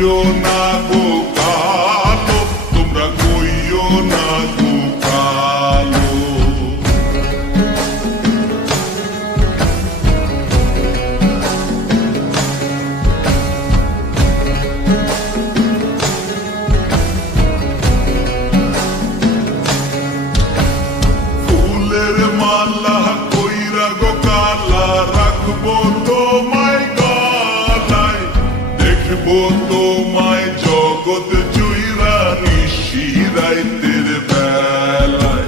কইও না গো কালো, তোমরা কইও না গো কালো। ফুলের মালা কইরা গো কালা, রাখবো তোমায় গলায়, দেখবো তোমায় জগৎ জুইরা নিশি রাইতের বেলায়।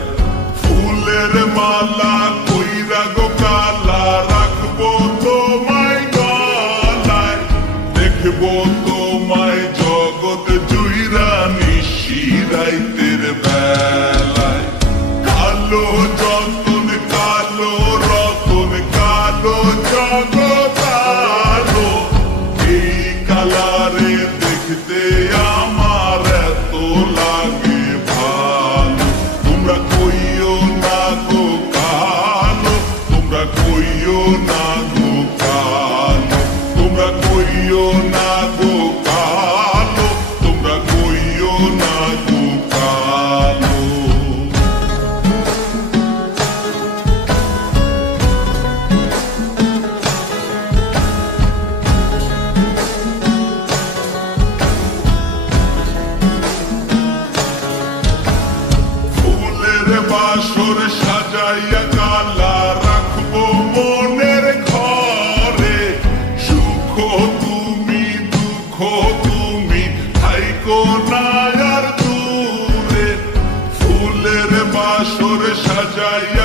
ফুলের মালা কইরা গো কালা, রাখবো তোমায় গলায়, দেখবো তোমায় জগৎ জুইরা নিশি রাইতের বেলায়। কালো যতন কালো রতন কালো জগৎ আলো, এই কালারে দেখতে আমার এত লাগে ভালো। তোমরা কইও না গো কালো, তোমরা কইও না গো কালো, তোমরা কইও না গো কালো, তোমরা কইও না গো কালো। বাসর সাজাইয়া কালা, রাখবো মনের ঘরে, সুখ তুমি দুঃখ তুমি থাইকো না আর দূরে। ফুলের বাসর সাজাইয়া